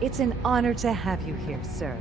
It's an honor to have you here, sir.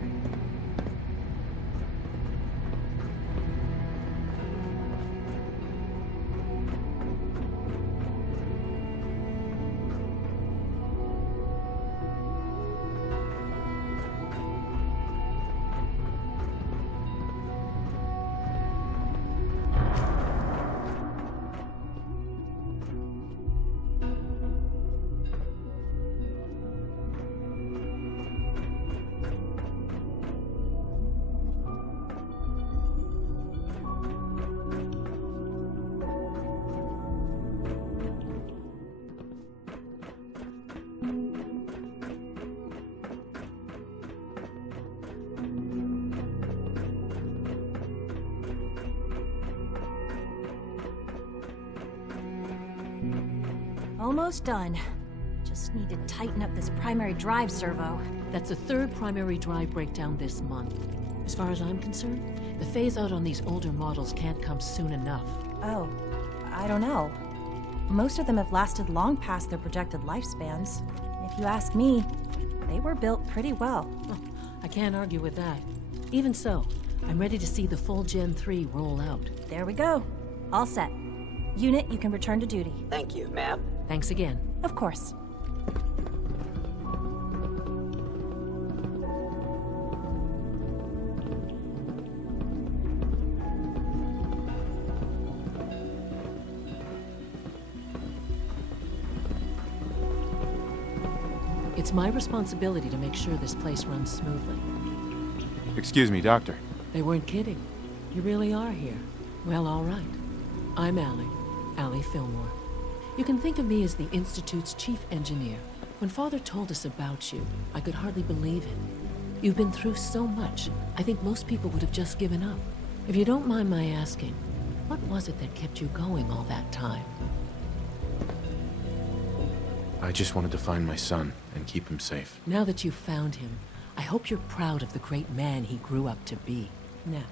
Almost done. Just need to tighten up this primary drive servo. That's the third primary drive breakdown this month. As far as I'm concerned, the phase-out on these older models can't come soon enough. Oh, I don't know. Most of them have lasted long past their projected lifespans. If you ask me, they were built pretty well. Oh, I can't argue with that. Even so, I'm ready to see the full Gen 3 roll out. There we go. All set. Unit, you can return to duty. Thank you, ma'am. Thanks again. Of course. It's my responsibility to make sure this place runs smoothly. Excuse me, Doctor. They weren't kidding. You really are here. Well, all right. I'm Allie Fillmore. You can think of me as the Institute's chief engineer. When Father told us about you, I could hardly believe it. You've been through so much, I think most people would have just given up. If you don't mind my asking, what was it that kept you going all that time? I just wanted to find my son and keep him safe. Now that you've found him, I hope you're proud of the great man he grew up to be. Now,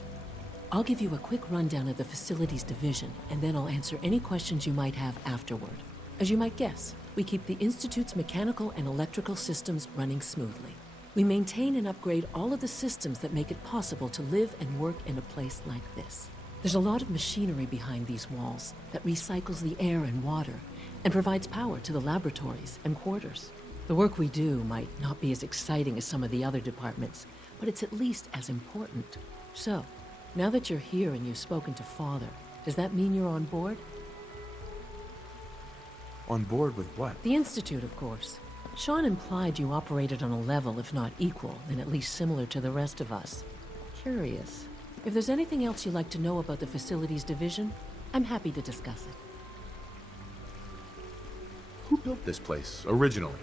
I'll give you a quick rundown of the Facilities Division, and then I'll answer any questions you might have afterward. As you might guess, we keep the Institute's mechanical and electrical systems running smoothly. We maintain and upgrade all of the systems that make it possible to live and work in a place like this. There's a lot of machinery behind these walls that recycles the air and water, and provides power to the laboratories and quarters. The work we do might not be as exciting as some of the other departments, but it's at least as important. So, now that you're here and you've spoken to Father, does that mean you're on board? On board with what? The Institute, of course. Sean implied you operated on a level, if not equal, then at least similar to the rest of us. Curious. If there's anything else you'd like to know about the Facilities Division, I'm happy to discuss it. Who built this place, originally?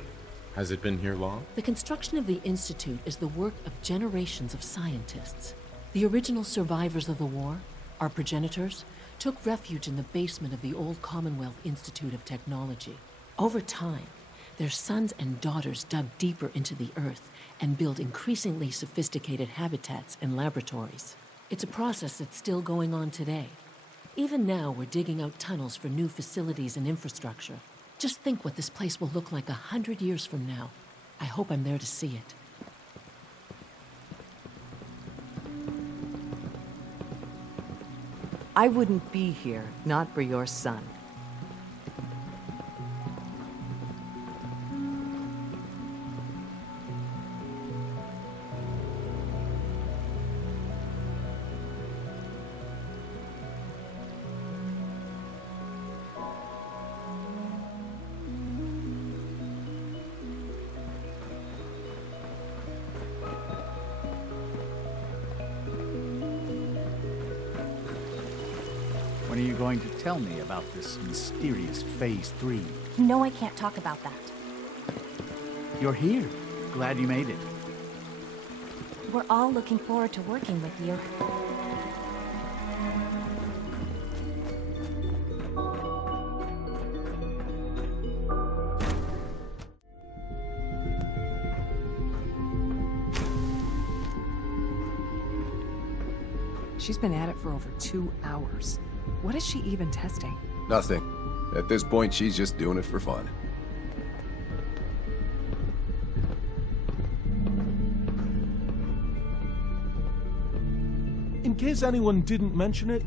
Has it been here long? The construction of the Institute is the work of generations of scientists. The original survivors of the war, our progenitors, took refuge in the basement of the old Commonwealth Institute of Technology. Over time, their sons and daughters dug deeper into the earth and built increasingly sophisticated habitats and laboratories. It's a process that's still going on today. Even now, we're digging out tunnels for new facilities and infrastructure. Just think what this place will look like 100 years from now. I hope I'm there to see it. I wouldn't be here, not for your son. When are you going to tell me about this mysterious Phase 3? You know I can't talk about that. You're here. Glad you made it. We're all looking forward to working with you. She's been at it for over 2 hours. What is she even testing? Nothing. At this point, she's just doing it for fun. In case anyone didn't mention it,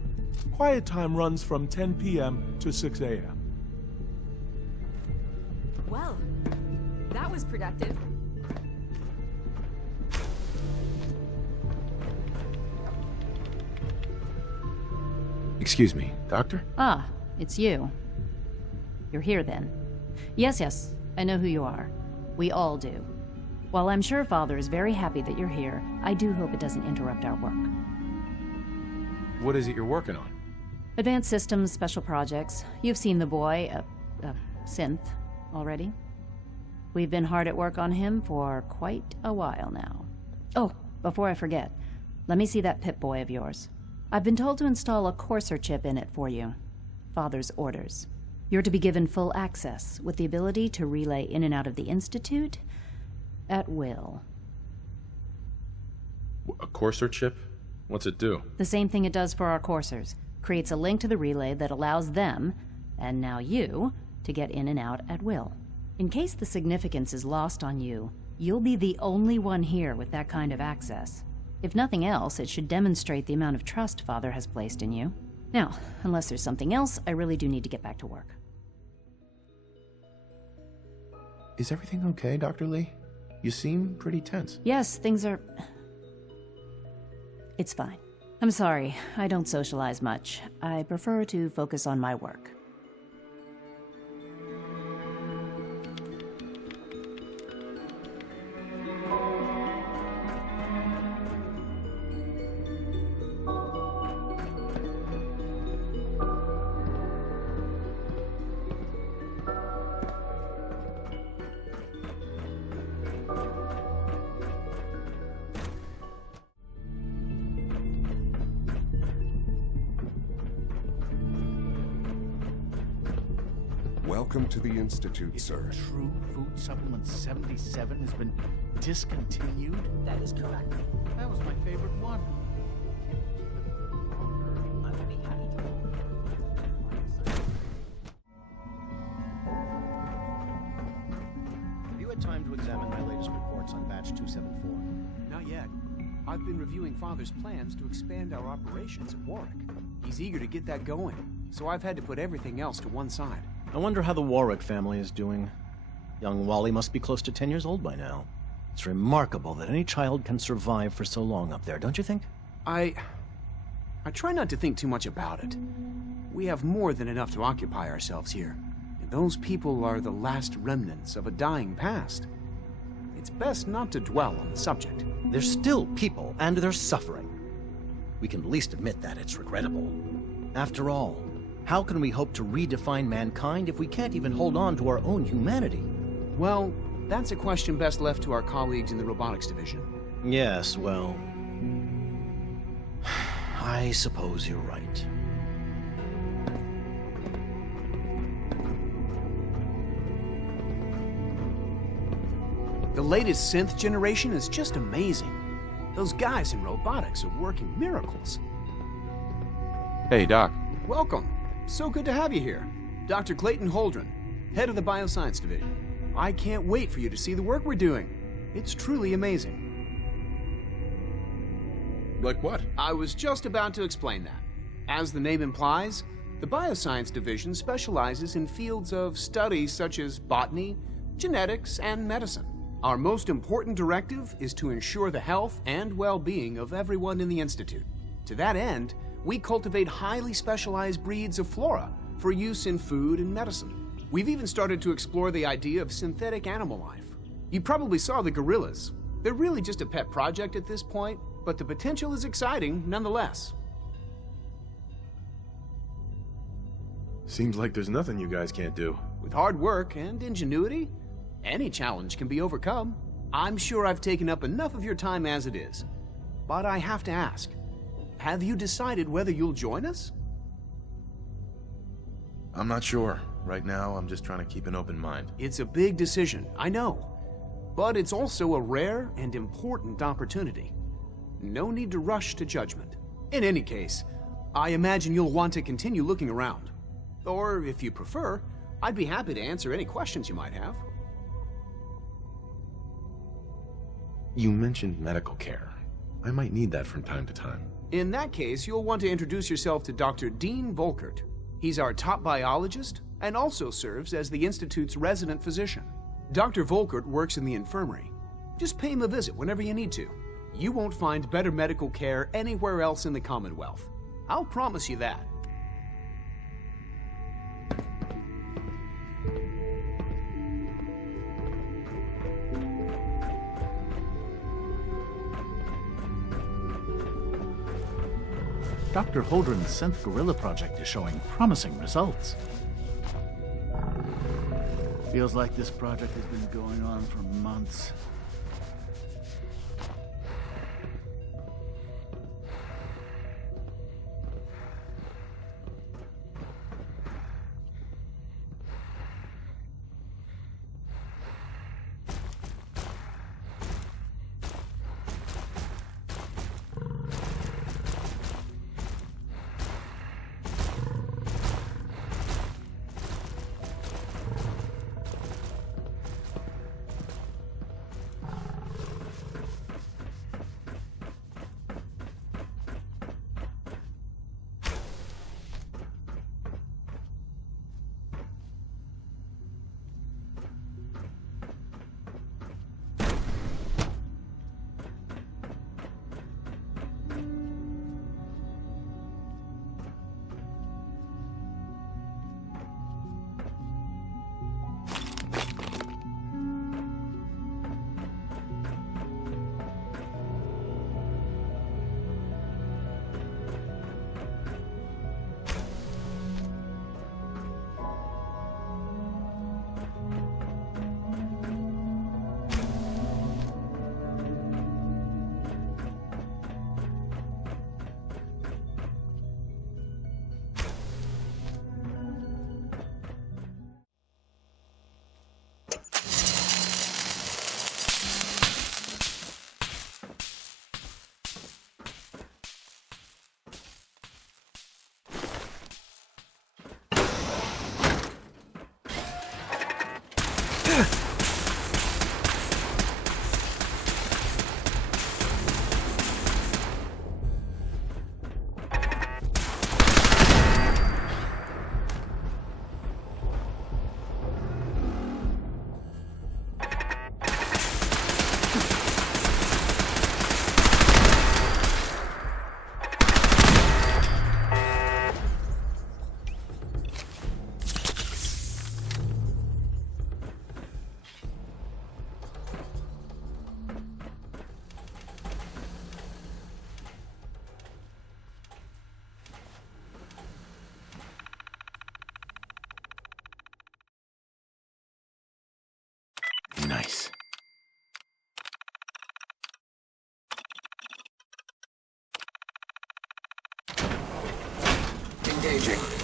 quiet time runs from 10 p.m. to 6 a.m. Well, that was productive. Excuse me, Doctor? Ah, it's you. You're here then. Yes, I know who you are. We all do. While I'm sure Father is very happy that you're here, I do hope it doesn't interrupt our work. What is it you're working on? Advanced systems, special projects. You've seen the boy, Synth, already. We've been hard at work on him for quite a while now. Oh, before I forget, let me see that Pip-Boy of yours. I've been told to install a Courser chip in it for you. Father's orders. You're to be given full access, with the ability to relay in and out of the Institute at will. A Courser chip? What's it do? The same thing it does for our coursers. Creates a link to the relay that allows them, and now you, to get in and out at will. In case the significance is lost on you, you'll be the only one here with that kind of access. If nothing else, it should demonstrate the amount of trust Father has placed in you. Now, unless there's something else, I really do need to get back to work. Is everything okay, Dr. Lee? You seem pretty tense. Yes, things are... It's fine. I'm sorry, I don't socialize much. I prefer to focus on my work. Welcome to the Institute, sir. True Food Supplement 77 has been discontinued? That is correct. That was my favorite one. I would be happy to. Have you had time to examine my latest reports on batch 274? Not yet. I've been reviewing Father's plans to expand our operations at Warwick. He's eager to get that going, so I've had to put everything else to one side. I wonder how the Warwick family is doing. Young Wally must be close to 10 years old by now. It's remarkable that any child can survive for so long up there, don't you think? I try not to think too much about it. We have more than enough to occupy ourselves here. And those people are the last remnants of a dying past. It's best not to dwell on the subject. They're still people, and they're suffering. We can at least admit that it's regrettable. After all, how can we hope to redefine mankind if we can't even hold on to our own humanity? Well, that's a question best left to our colleagues in the robotics division. Yes, well... I suppose you're right. The latest synth generation is just amazing. Those guys in robotics are working miracles. Hey, Doc. Welcome. So good to have you here. Dr. Clayton Holdren, head of the Bioscience Division. I can't wait for you to see the work we're doing. It's truly amazing. Like what? I was just about to explain that. As the name implies, the Bioscience Division specializes in fields of study such as botany, genetics, and medicine. Our most important directive is to ensure the health and well-being of everyone in the Institute. To that end, we cultivate highly specialized breeds of flora for use in food and medicine. We've even started to explore the idea of synthetic animal life. You probably saw the gorillas. They're really just a pet project at this point, but the potential is exciting nonetheless. Seems like there's nothing you guys can't do. With hard work and ingenuity, any challenge can be overcome. I'm sure I've taken up enough of your time as it is. But I have to ask, have you decided whether you'll join us? I'm not sure. Right now, I'm just trying to keep an open mind. It's a big decision, I know. But it's also a rare and important opportunity. No need to rush to judgment. In any case, I imagine you'll want to continue looking around. Or, if you prefer, I'd be happy to answer any questions you might have. You mentioned medical care. I might need that from time to time. In that case, you'll want to introduce yourself to Dr. Dean Volkert. He's our top biologist and also serves as the Institute's resident physician. Dr. Volkert works in the infirmary. Just pay him a visit whenever you need to. You won't find better medical care anywhere else in the Commonwealth. I'll promise you that. Dr. Holdren's synth gorilla project is showing promising results. Feels like this project has been going on for months. Nice. Engaging.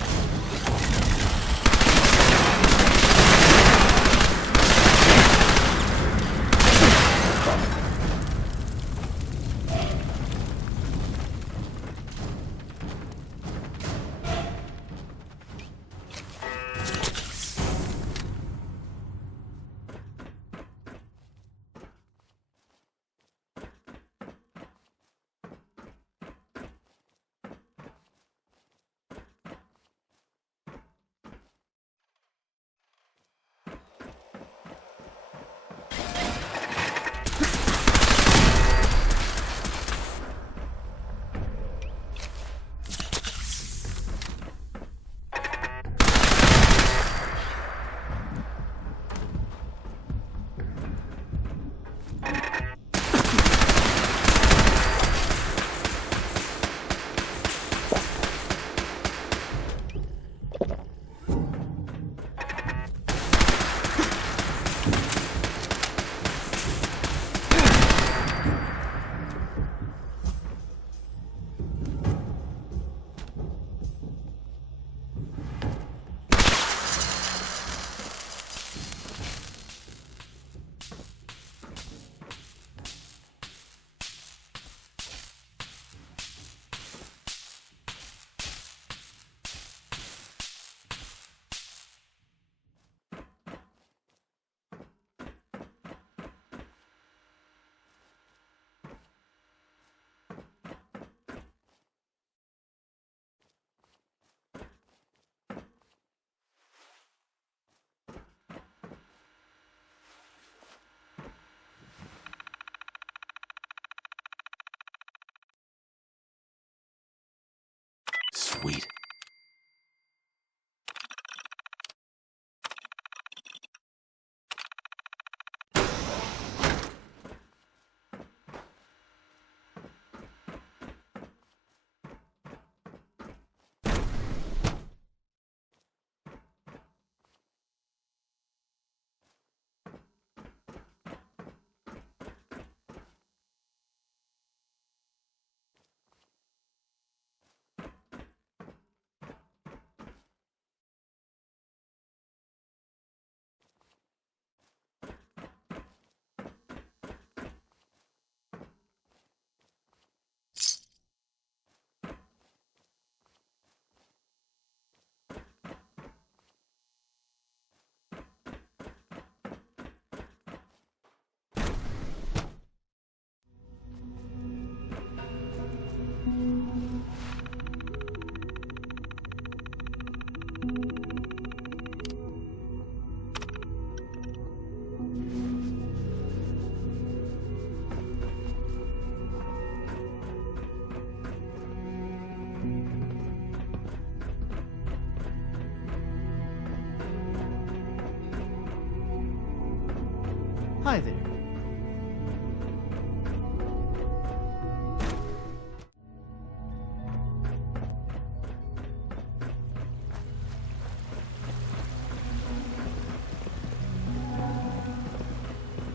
Hi there.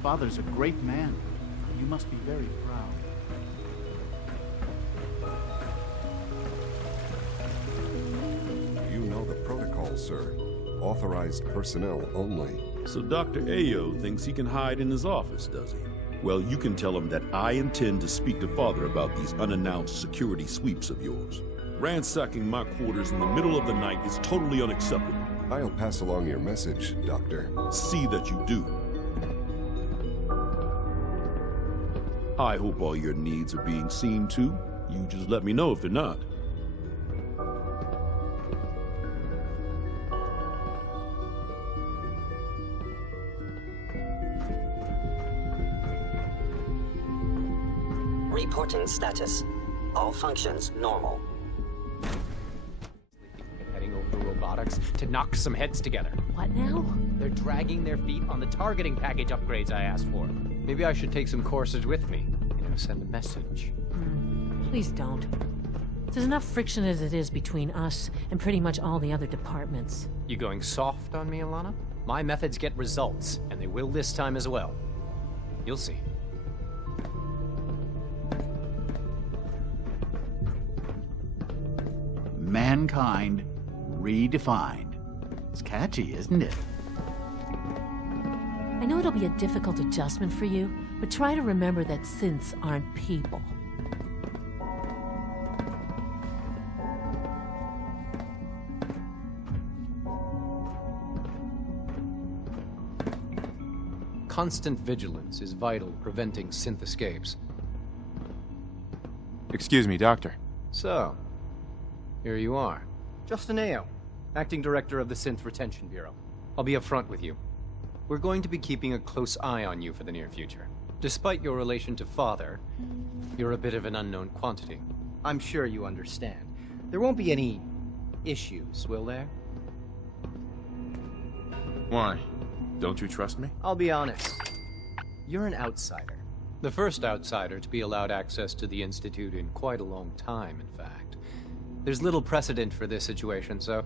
Father's a great man. You must be very proud. You know the protocol, sir. Authorized personnel only. So Dr. Ayo thinks he can hide in his office, does he? Well, you can tell him that I intend to speak to Father about these unannounced security sweeps of yours. Ransacking my quarters in the middle of the night is totally unacceptable. I'll pass along your message, Doctor. See that you do. I hope all your needs are being seen to. You just let me know if they're not. Reporting status. All functions normal. Heading over to robotics to knock some heads together. What now? They're dragging their feet on the targeting package upgrades I asked for. Maybe I should take some courses with me. Send a message. Please don't. There's enough friction as it is between us and pretty much all the other departments. You going soft on me, Alana? My methods get results, and they will this time as well. You'll see. Mankind redefined. It's catchy, isn't it? I know it'll be a difficult adjustment for you, but try to remember that synths aren't people. Constant vigilance is vital preventing synth escapes. Excuse me, Doctor. So, here you are. Justin Ayo, Acting Director of the Synth Retention Bureau. I'll be upfront with you. We're going to be keeping a close eye on you for the near future. Despite your relation to Father, you're a bit of an unknown quantity. I'm sure you understand. There won't be any issues, will there? Why? Don't you trust me? I'll be honest. You're an outsider. The first outsider to be allowed access to the Institute in quite a long time, in fact. There's little precedent for this situation, so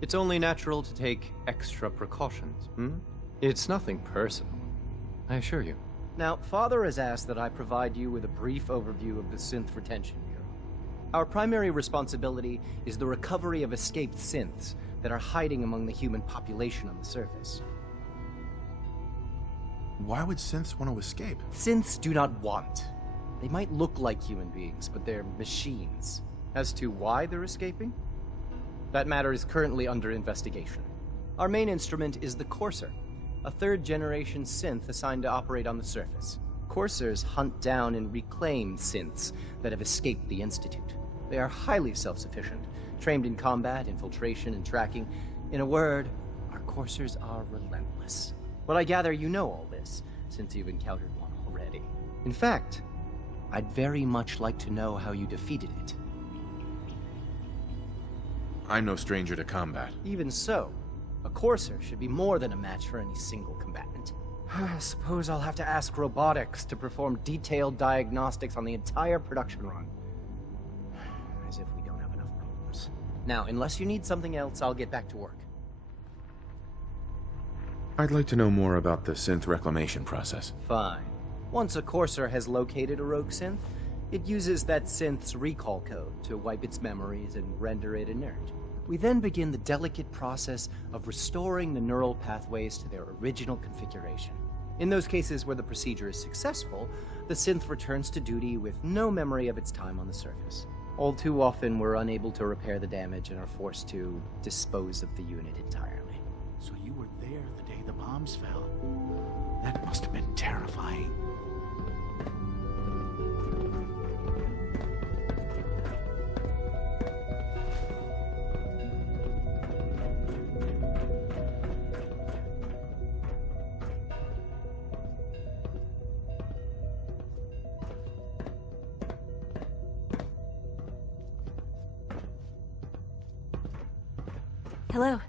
it's only natural to take extra precautions, It's nothing personal, I assure you. Now, Father has asked that I provide you with a brief overview of the Synth Retention Bureau. Our primary responsibility is the recovery of escaped synths that are hiding among the human population on the surface. Why would synths want to escape? Synths do not want. They might look like human beings, but they're machines. As to why they're escaping? That matter is currently under investigation. Our main instrument is the Courser, a third-generation synth assigned to operate on the surface. Coursers hunt down and reclaim synths that have escaped the Institute. They are highly self-sufficient, trained in combat, infiltration, and tracking. In a word, our Coursers are relentless. But I gather you know all this, since you've encountered one already. In fact, I'd very much like to know how you defeated it. I'm no stranger to combat. Even so, a Courser should be more than a match for any single combatant. I suppose I'll have to ask robotics to perform detailed diagnostics on the entire production run. As if we don't have enough problems. Now, unless you need something else, I'll get back to work. I'd like to know more about the synth reclamation process. Fine. Once a Courser has located a rogue synth, it uses that synth's recall code to wipe its memories and render it inert. We then begin the delicate process of restoring the neural pathways to their original configuration. In those cases where the procedure is successful, the synth returns to duty with no memory of its time on the surface. All too often, we're unable to repair the damage and are forced to dispose of the unit entirely. So you were there the day the bombs fell. That must have been terrifying. Hello.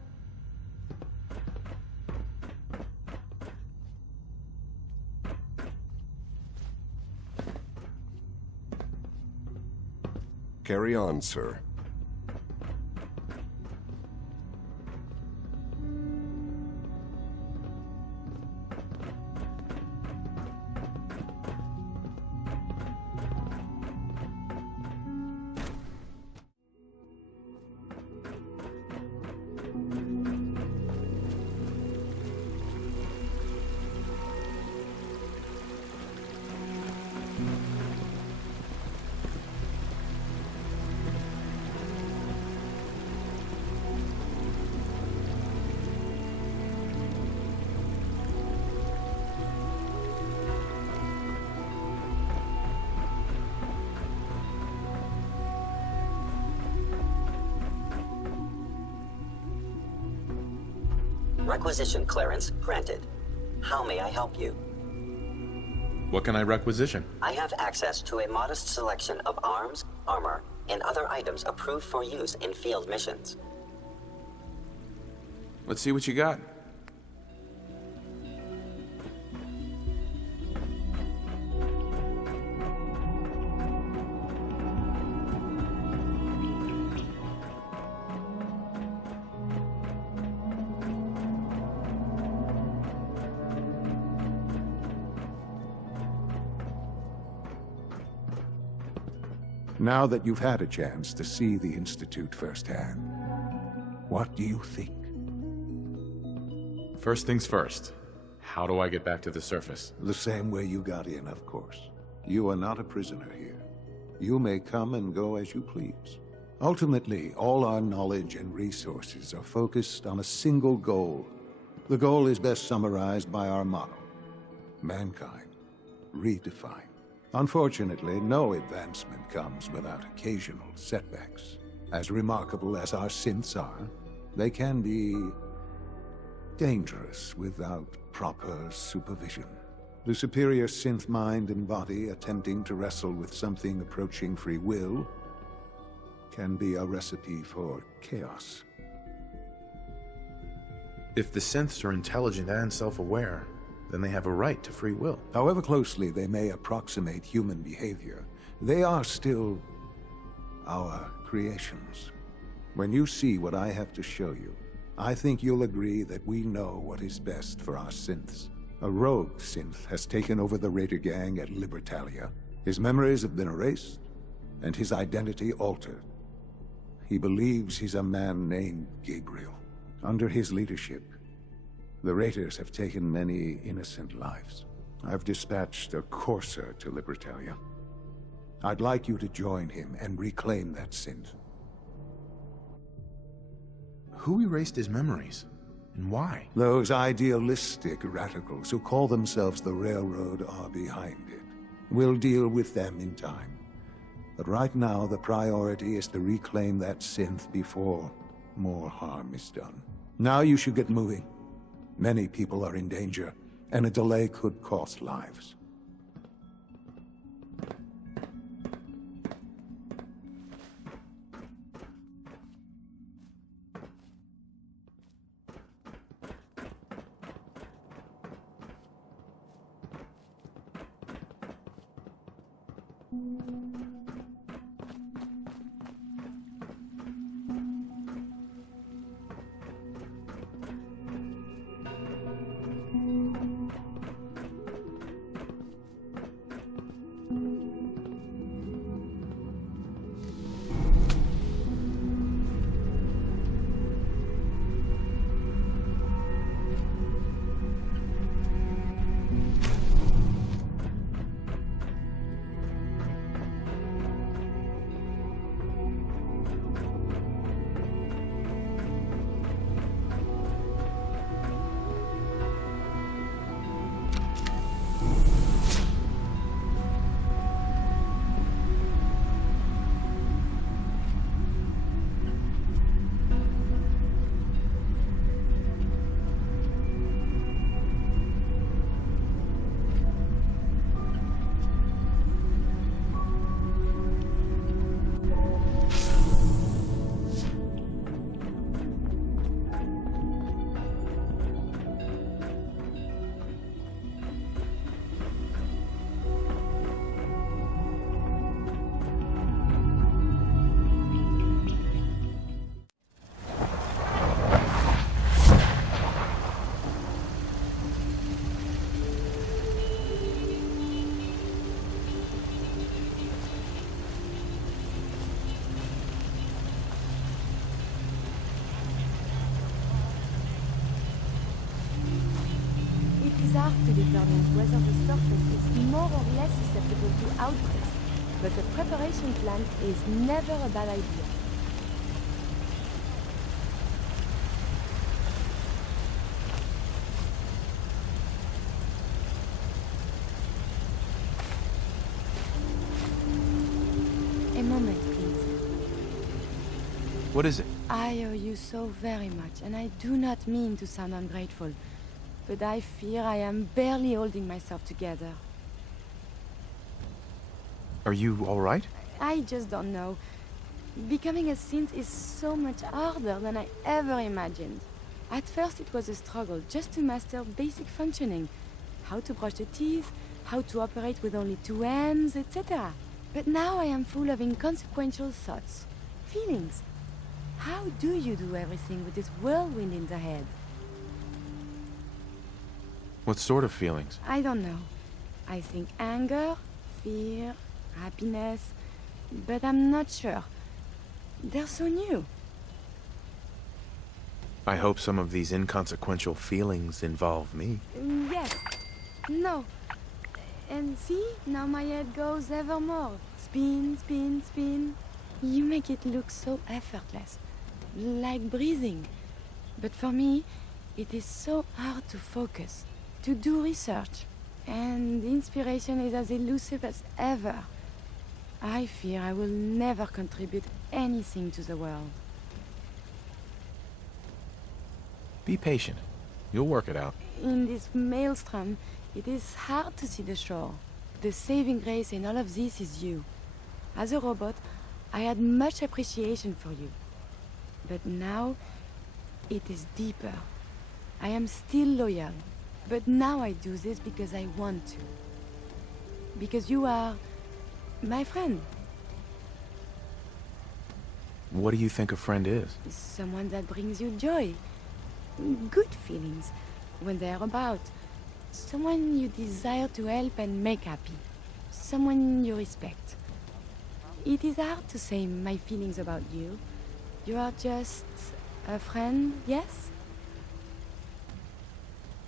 Carry on, sir. Requisition clearance granted. How may I help you? What can I requisition? I have access to a modest selection of arms, armor, and other items approved for use in field missions. Let's see what you got. Now that you've had a chance to see the Institute firsthand, what do you think? First things first. How do I get back to the surface? The same way you got in, of course. You are not a prisoner here. You may come and go as you please. Ultimately, all our knowledge and resources are focused on a single goal. The goal is best summarized by our motto: mankind, redefined. Unfortunately, no advancement comes without occasional setbacks. As remarkable as our synths are, they can be dangerous without proper supervision. The superior synth mind and body attempting to wrestle with something approaching free will can be a recipe for chaos. If the synths are intelligent and self-aware, then they have a right to free will. However closely they may approximate human behavior, they are still our creations. When you see what I have to show you, I think you'll agree that we know what is best for our synths. A rogue synth has taken over the Raider gang at Libertalia. His memories have been erased, and his identity altered. He believes he's a man named Gabriel. Under his leadership, the Raiders have taken many innocent lives. I've dispatched a courser to Libertalia. I'd like you to join him and reclaim that synth. Who erased his memories? And why? Those idealistic radicals who call themselves the Railroad are behind it. We'll deal with them in time. But right now, the priority is to reclaim that synth before more harm is done. Now you should get moving. Many people are in danger, and a delay could cost lives. determines whether the surface is more or less susceptible to outbreaks, but a preparation plan is never a bad idea. A moment, please. What is it? I owe you so very much, and I do not mean to sound ungrateful, but I fear I am barely holding myself together. Are you all right? I just don't know. Becoming a synth is so much harder than I ever imagined. At first it was a struggle just to master basic functioning. How to brush the teeth, how to operate with only 2 hands, etc. But now I am full of inconsequential thoughts, feelings. How do you do everything with this whirlwind in the head? What sort of feelings? I don't know. I think anger, fear, happiness, but I'm not sure. They're so new. I hope some of these inconsequential feelings involve me. Yes. No. And see, now my head goes ever more. Spin, spin, spin. You make it look so effortless. Like breathing. But for me, it is so hard to focus, to do research. And inspiration is as elusive as ever. I fear I will never contribute anything to the world. Be patient. You'll work it out. In this maelstrom, it is hard to see the shore. The saving grace in all of this is you. As a robot, I had much appreciation for you. But now, it is deeper. I am still loyal, but now I do this because I want to. Because you are my friend. What do you think a friend is? Someone that brings you joy. Good feelings when they are about. Someone you desire to help and make happy. Someone you respect. It is hard to say my feelings about you. You are just a friend, yes?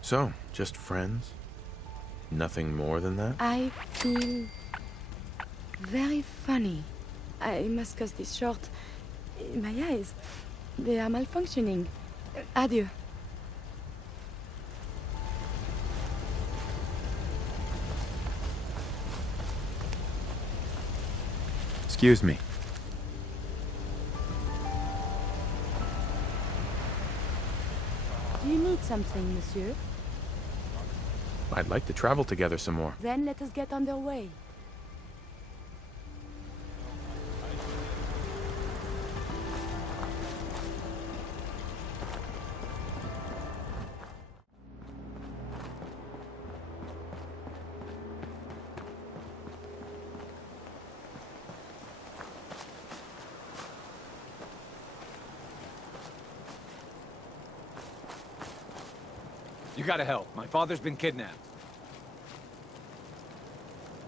So, just friends? Nothing more than that? I feel very funny. I must cut this short. My eyes, they are malfunctioning. Adieu. Excuse me. Do you need something, monsieur? I'd like to travel together some more. Then let us get underway. You gotta help. My father's been kidnapped.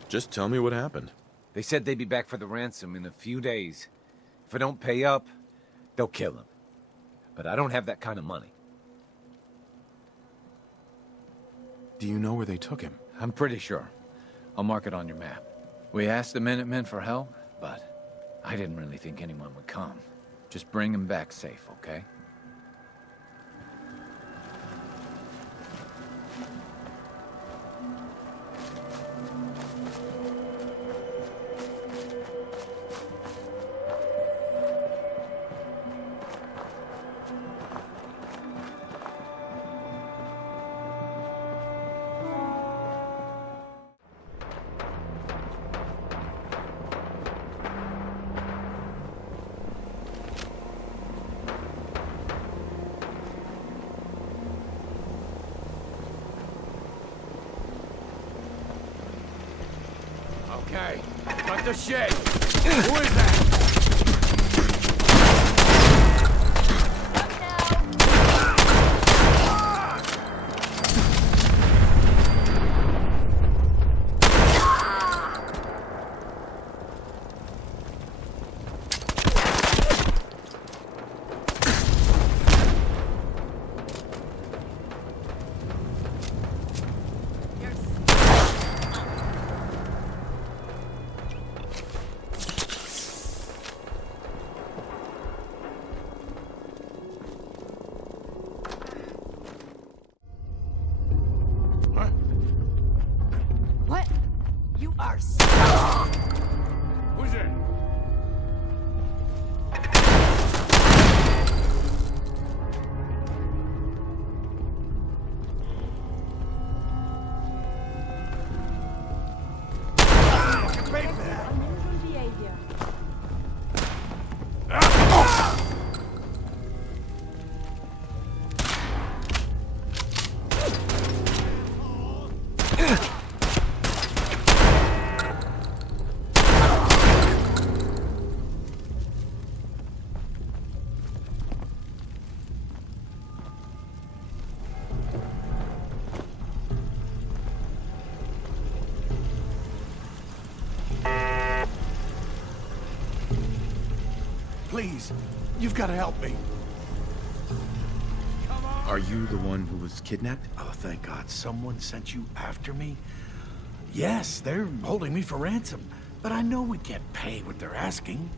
Just tell me what happened. They said they'd be back for the ransom in a few days. If I don't pay up, they'll kill him. But I don't have that kind of money. Do you know where they took him? I'm pretty sure. I'll mark it on your map. We asked the Minutemen for help, but I didn't really think anyone would come. Just bring him back safe, okay? Okay, got the shit. Who is that? are Who's it? Please, you've got to help me. Are you the one who was kidnapped? Oh, thank God. Someone sent you after me? Yes, they're holding me for ransom. But I know we can't pay what they're asking.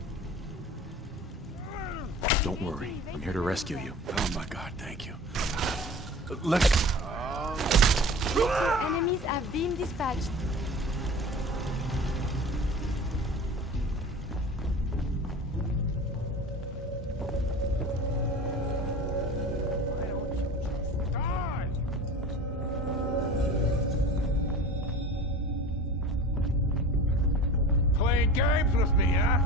Don't worry. I'm here to rescue you. Oh my God, thank you. Let's... Enemies have been dispatched. Playing games with me, huh?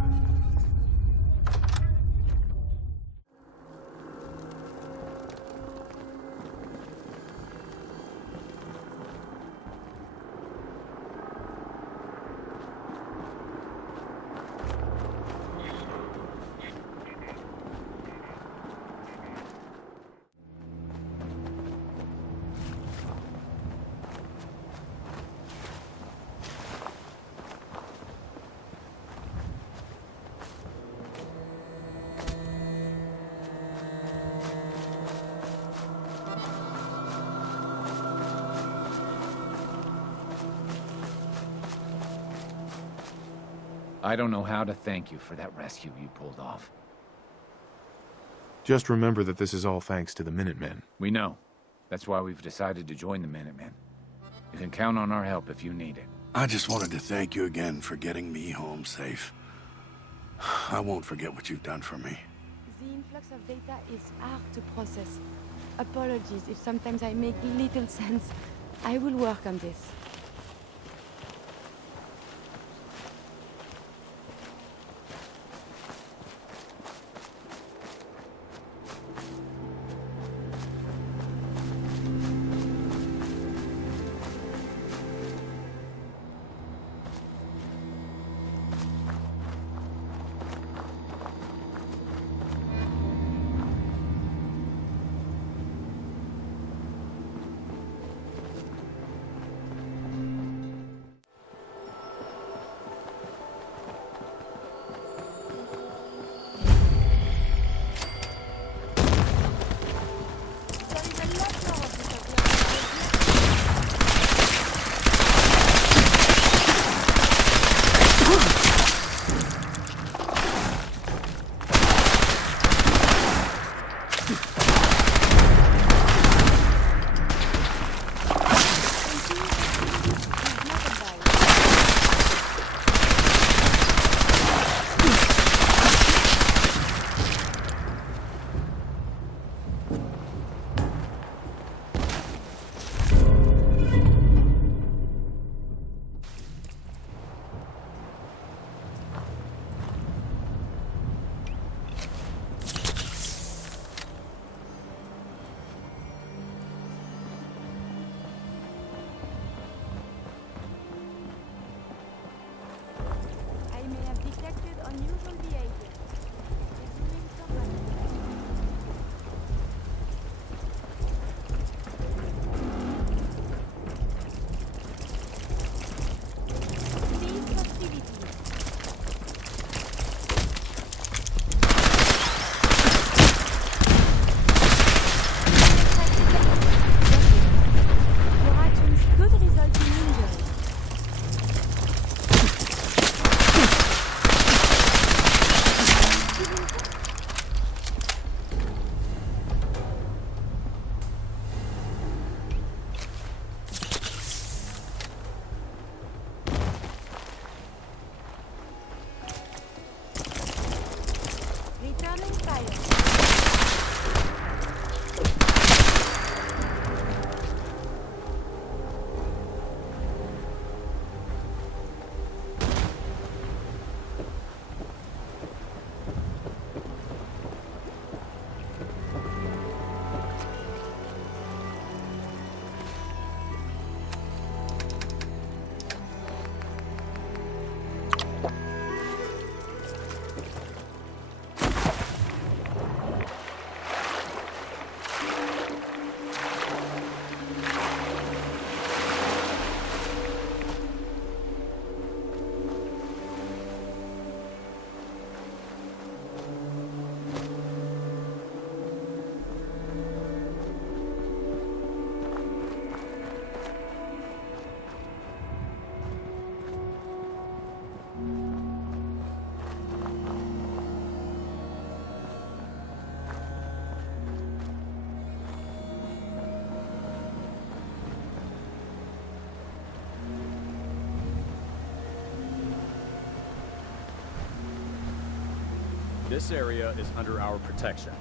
I don't know how to thank you for that rescue you pulled off. Just remember that this is all thanks to the Minutemen. We know. That's why we've decided to join the Minutemen. You can count on our help if you need it. I just wanted to thank you again for getting me home safe. I won't forget what you've done for me. The influx of data is hard to process. Apologies if sometimes I make little sense. I will work on this. This area is under our protection.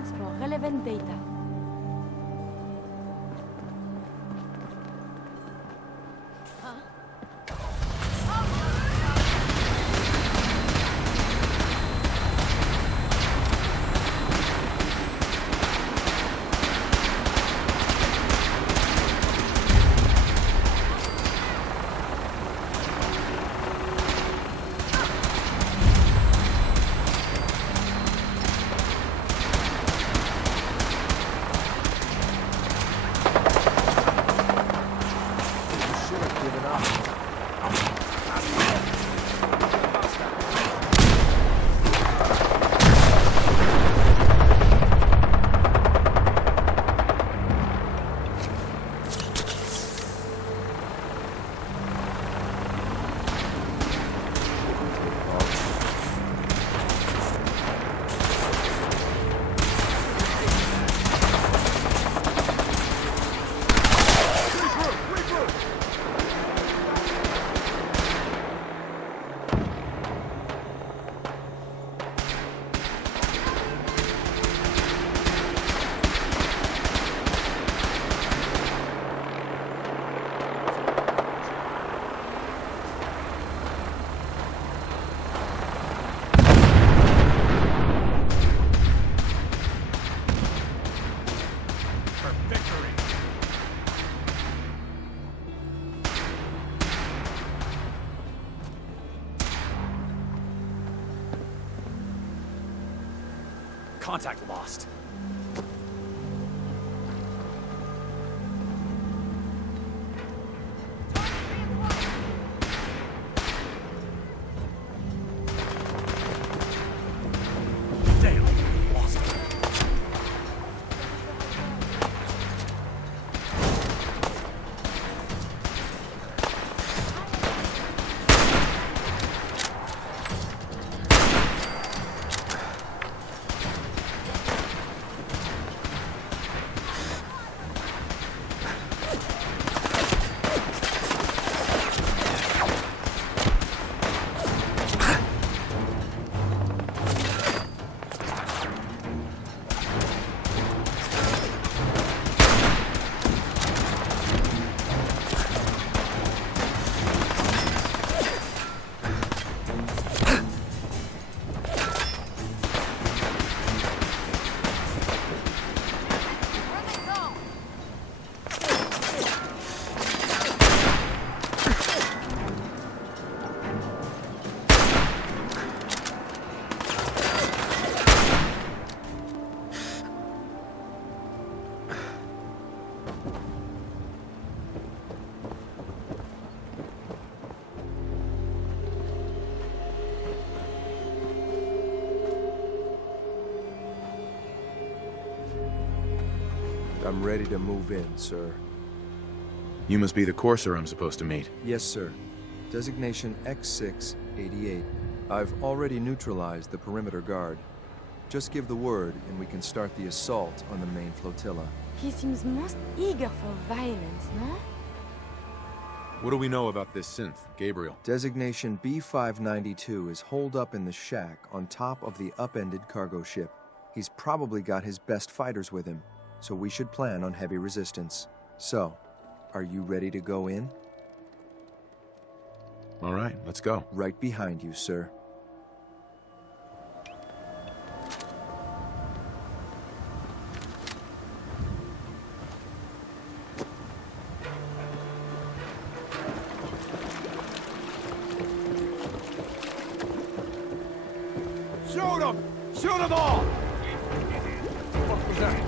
For relevant data. Contact lost. I'm ready to move in, sir. You must be the courser I'm supposed to meet. Yes, sir. Designation X688. I've already neutralized the perimeter guard. Just give the word, and we can start the assault on the main flotilla. He seems most eager for violence, no? What do we know about this synth, Gabriel? Designation B592 is holed up in the shack on top of the upended cargo ship. He's probably got his best fighters with him, so we should plan on heavy resistance. So, are you ready to go in? All right, let's go. Right behind you, sir. Shoot them! Shoot them all! What was that?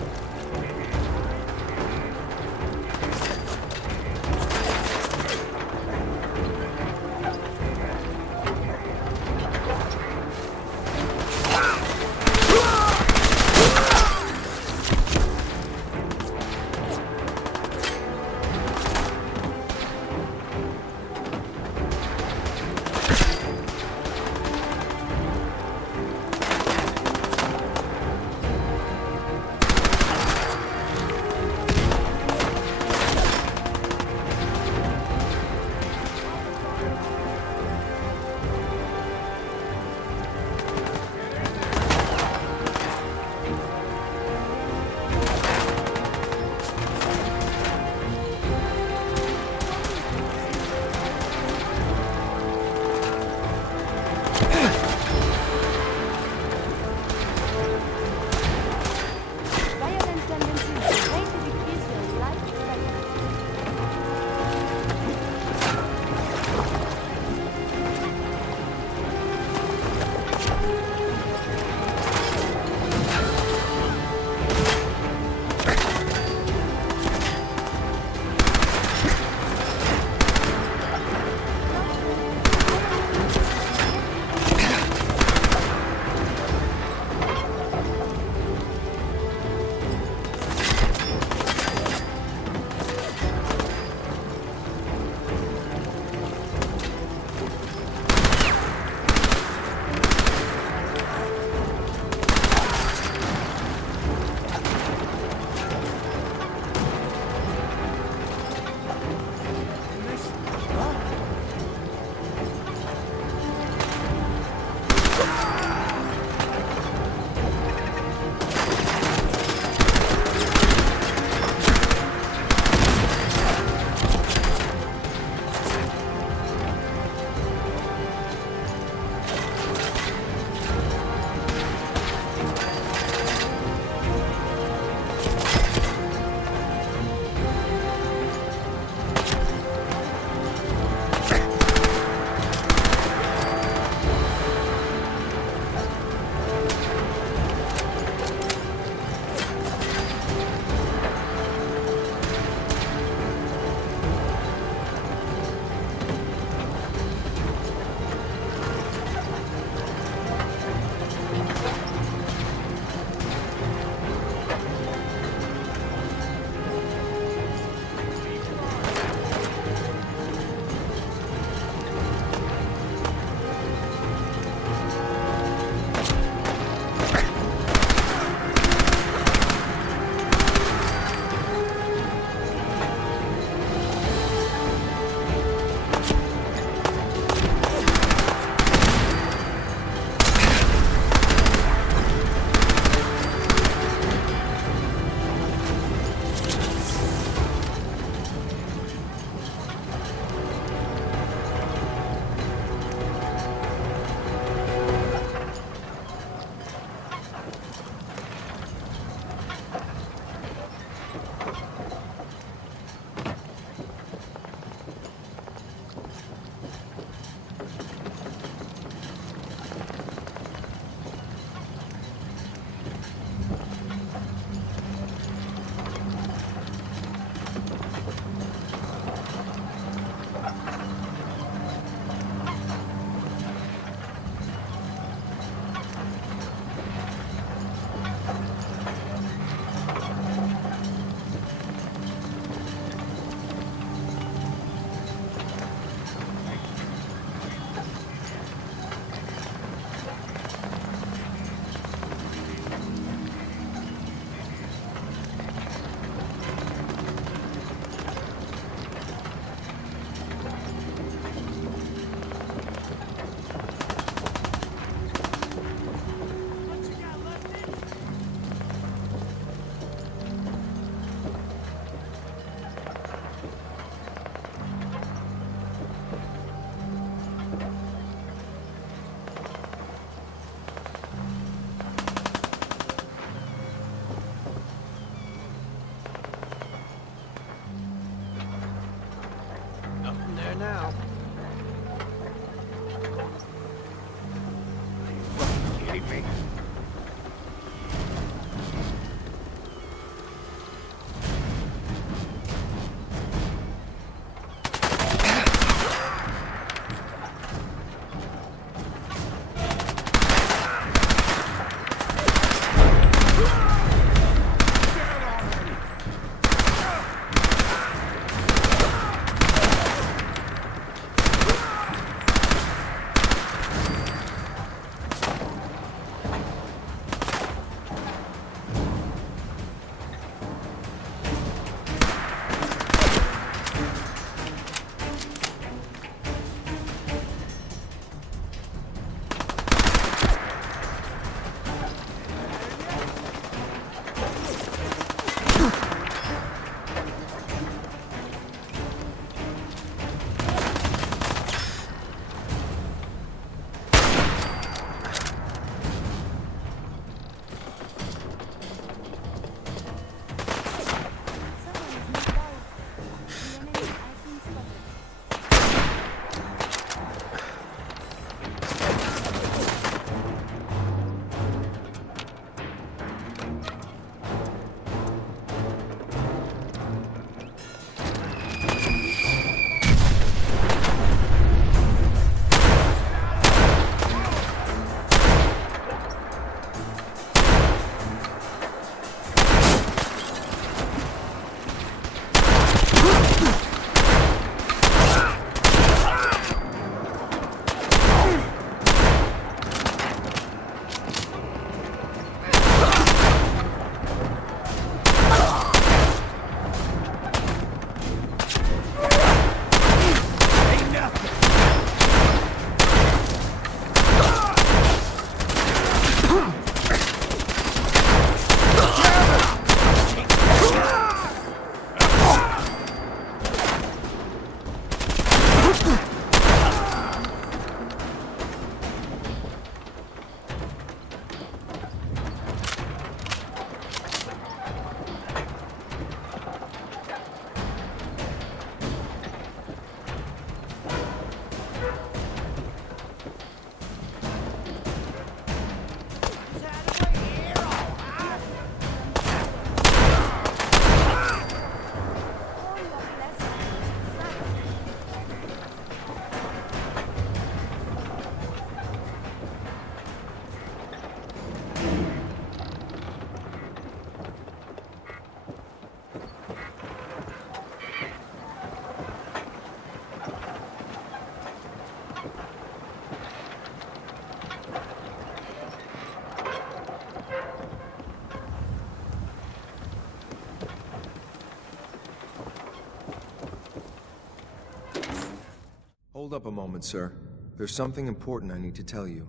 Hold up a moment, sir. There's something important I need to tell you.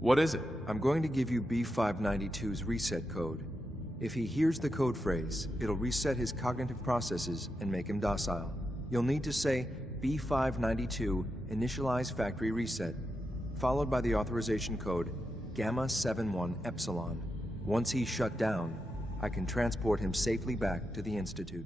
What is it? I'm going to give you B592's reset code. If he hears the code phrase, it'll reset his cognitive processes and make him docile. You'll need to say B592 initialize factory reset, followed by the authorization code Gamma 71 Epsilon. Once he's shut down, I can transport him safely back to the Institute.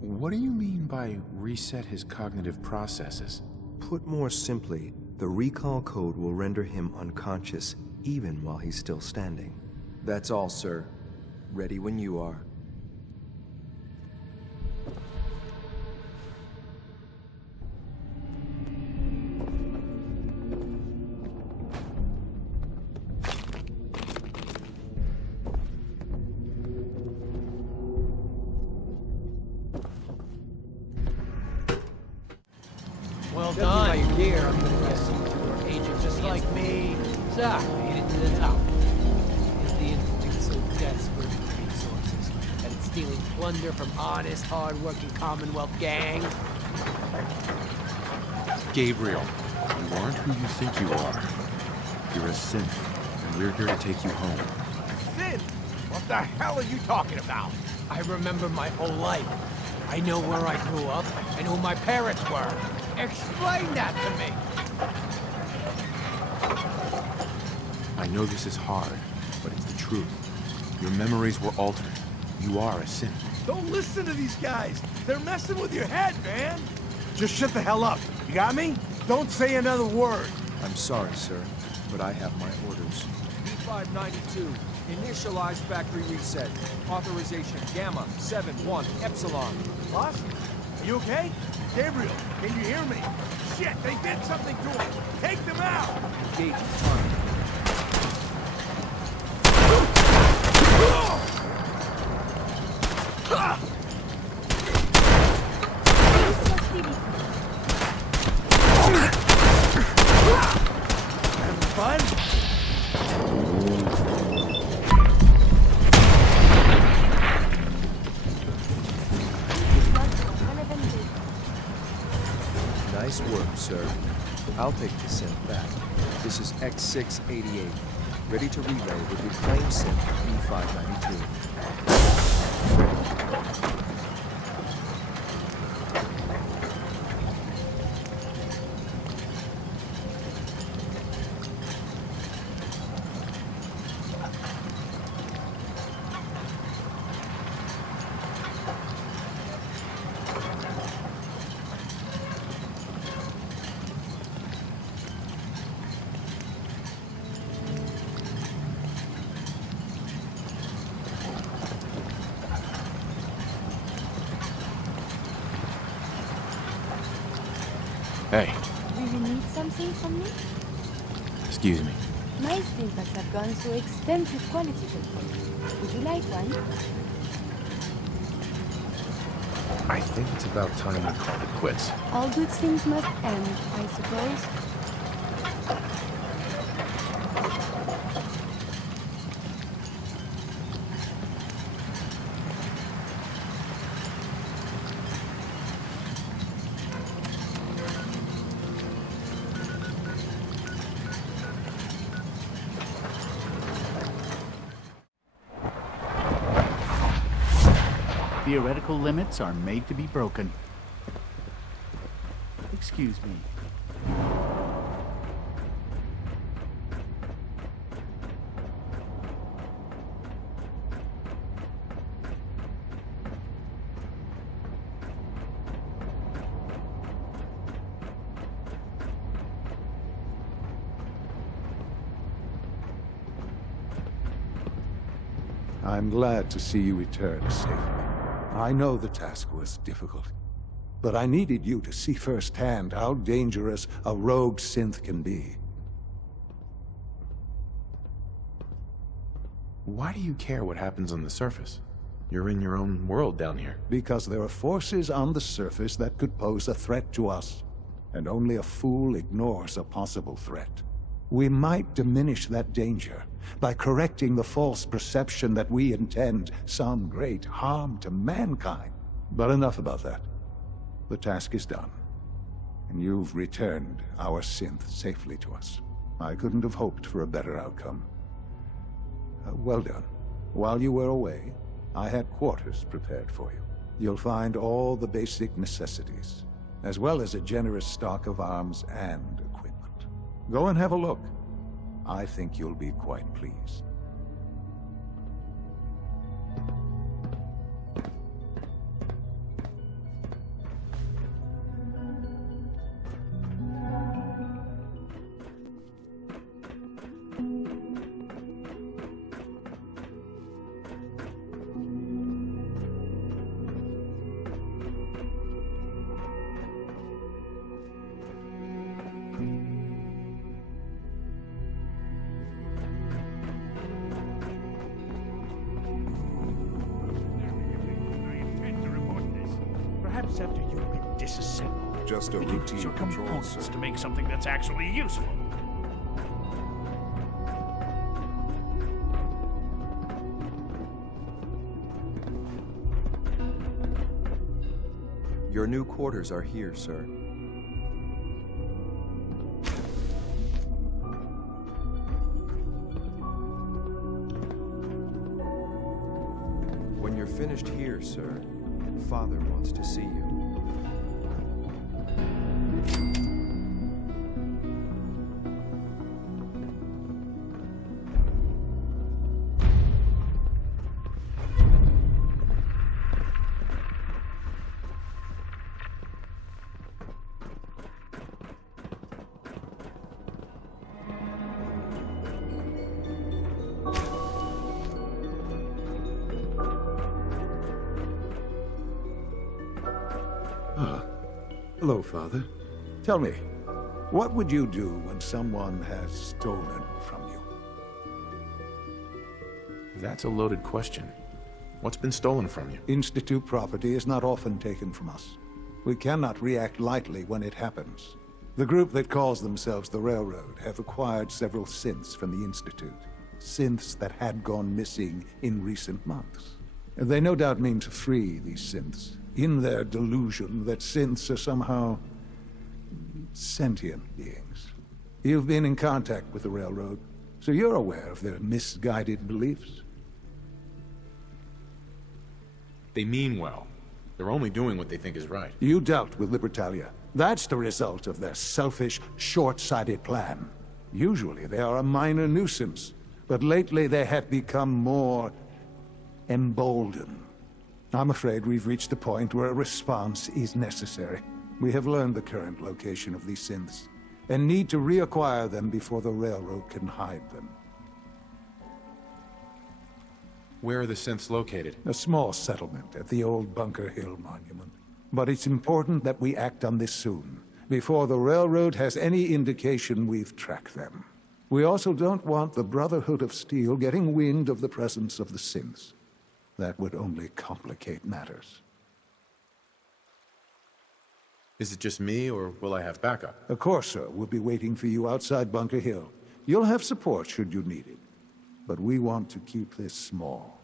What do you mean by reset his cognitive processes? Put more simply, the recall code will render him unconscious even while he's still standing. That's all, sir. Ready when you are. Well done. By your gear, I'm gonna guess you two are agents just like me. So, made it to the top. Is the Institute so desperate for resources that it's stealing plunder from honest, hard-working Commonwealth gangs? Gabriel, you aren't who you think you are. You're a synth, and we're here to take you home. Sin? What the hell are you talking about? I remember my whole life. I know where I grew up and who my parents were. Explain that to me! I know this is hard, but it's the truth. Your memories were altered. You are a synth. Don't listen to these guys. They're messing with your head, man. Just shut the hell up. You got me? Don't say another word. I'm sorry, sir, but I have my orders. B592, initialize factory reset. Authorization Gamma 71 Epsilon. Boss? Are you okay? Gabriel, can you hear me? Shit, they did something to him. Take them out. Engage target. Having fun? Nice work, sir. I'll take the synth back. This is X688, ready to relay with reclaimed synth B592. Hey, Do you need something from me? excuse me. My stimpaks have gone through extensive quality control. Would you like one? I think it's about time we called it quits. All good things must end, I suppose. Theoretical limits are made to be broken. Excuse me. I'm glad to see you return safely. I know the task was difficult, but I needed you to see firsthand how dangerous a rogue synth can be. Why do you care what happens on the surface? You're in your own world down here. Because there are forces on the surface that could pose a threat to us, and only a fool ignores a possible threat. We might diminish that danger by correcting the false perception that we intend some great harm to mankind. But enough about that. The task is done. And you've returned our synth safely to us. I couldn't have hoped for a better outcome. Well done. While you were away, I had quarters prepared for you. You'll find all the basic necessities, as well as a generous stock of arms and equipment. Go and have a look. I think you'll be quite pleased. Perhaps after you've been disassembled, Just a we can routine use your control, components sir. to make something that's actually useful. Your new quarters are here, sir. When you're finished here, sir, Father wants to see you. Hello, Father. Tell me, what would you do when someone has stolen from you? That's a loaded question. What's been stolen from you? Institute property is not often taken from us. We cannot react lightly when it happens. The group that calls themselves the Railroad have acquired several synths from the Institute. Synths that had gone missing in recent months. They no doubt mean to free these synths, in their delusion that synths are somehow sentient beings. You've been in contact with the Railroad, so you're aware of their misguided beliefs. They mean well. They're only doing what they think is right. You dealt with Libertalia. That's the result of their selfish, short-sighted plan. Usually they are a minor nuisance, but lately they have become more emboldened. I'm afraid we've reached the point where a response is necessary. We have learned the current location of these synths, and need to reacquire them before the Railroad can hide them. Where are the synths located? A small settlement at the old Bunker Hill Monument. But it's important that we act on this soon, before the Railroad has any indication we've tracked them. We also don't want the Brotherhood of Steel getting wind of the presence of the synths. That would only complicate matters. Is it just me, or will I have backup? A Corsa will be waiting for you outside Bunker Hill. You'll have support should you need it. But we want to keep this small.